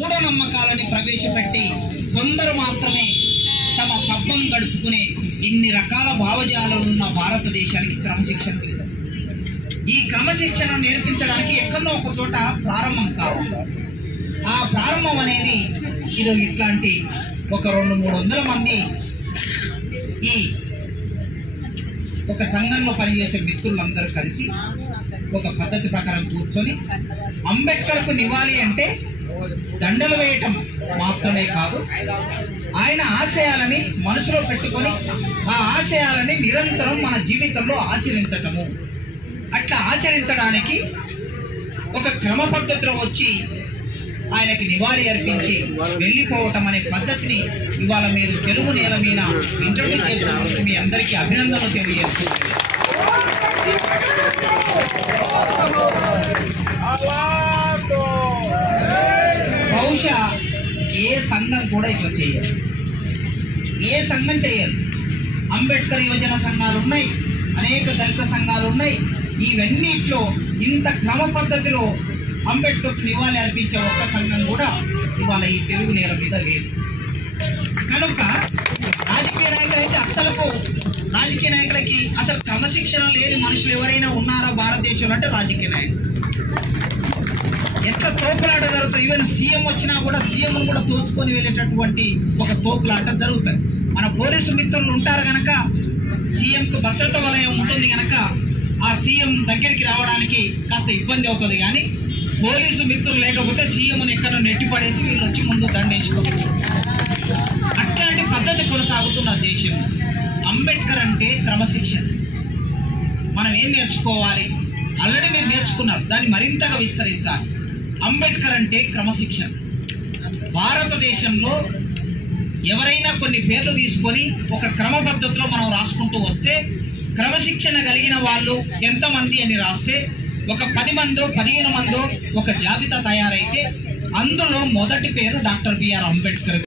మూఢనమ్మకాలని ప్రవేశపెట్టి కొందరు మాత్రమే తమ పబ్బం గడుపుకునే ఇన్ని రకాల భావజాలాలున్న భారతదేశానికి క్రమశిక్షణ లేదు. ఈ క్రమశిక్షణ నేర్పించడానికి ఎక్కడో ఒక చోట ప్రారంభం కావాలి. ఆ ప్రారంభం అనేది ఇది ఇట్లాంటి ఒక 200-300 మంది ఈ ఒక సంఘంలో పనిచేసే మిత్రులందరూ కలిసి ఒక పద్ధతి ప్రకారం కూర్చొని అంబేద్కర్కు నివాళి అంటే దండలు వేయటం మాత్రమే కాదు, ఆయన ఆశయాలని మనసులో పెట్టుకొని ఆ ఆశయాలని నిరంతరం మన జీవితంలో ఆచరించటము. అట్లా ఆచరించడానికి ఒక క్రమ పద్ధతిలో వచ్చి ఆయనకి నివాళి అర్పించి వెళ్ళిపోవటం అనే పద్ధతిని ఇవాళ మీరు తెలుగు నేల మీద ఇంట్రడ్యూస్ చేసినందుకు మీ అందరికీ అభినందనలు తెలియజేస్తున్నాను. బహుశా ఏ సంఘం కూడా ఇట్లా చేయదు, ఏ సంఘం చేయదు. అంబేద్కర్ యోజన సంఘాలు ఉన్నాయి, అనేక దళిత సంఘాలు ఉన్నాయి. ఇవన్నిట్లో ఇంత క్రమ పద్ధతిలో అంబేద్కర్కు నివాళి అర్పించే ఒక్క సంఘం కూడా ఇవాళ ఈ తెలుగు నేల మీద లేదు. కనుక రాజకీయ నాయకులైతే రాజకీయ నాయకులకి అసలు క్రమశిక్షణ లేని మనుషులు ఎవరైనా ఉన్నారా భారతదేశంలో అంటే రాజకీయ నాయకులు. ఎంత తోపులాట జరుగుతుంది. ఈవెన్ సీఎం వచ్చినా కూడా సీఎంను కూడా తోచుకొని వెళ్ళేటటువంటి ఒక తోపులాట జరుగుతుంది. మన పోలీసు మిత్రులు ఉంటారు కనుక సీఎంకు భద్రత వలయం ఉంటుంది కనుక ఆ సీఎం దగ్గరికి రావడానికి కాస్త ఇబ్బంది అవుతుంది. కానీ పోలీసు మిత్రులు లేకపోతే సీఎంని ఎక్కడ నెట్టిపడేసి వీళ్ళు వచ్చి ముందు దండేసుకోవచ్చు. అట్లాంటి పద్ధతి కొనసాగుతున్న దేశం. అంబేద్కర్ అంటే క్రమశిక్షణ. మనం ఏం నేర్చుకోవాలి? ఆల్రెడీ మీరు నేర్చుకున్నారు, దాన్ని మరింతగా విస్తరించాలి. అంబేద్కర్ అంటే క్రమశిక్షణ. భారతదేశంలో ఎవరైనా కొన్ని పేర్లు తీసుకొని ఒక క్రమ పద్ధతిలో మనం రాసుకుంటూ వస్తే క్రమశిక్షణ కలిగిన వాళ్ళు ఎంతమంది అని రాస్తే ఒక 10 మందో 15 మందో ఒక జాబితా తయారైతే అందులో మొదటి పేరు డాక్టర్ బిఆర్ అంబేద్కర్.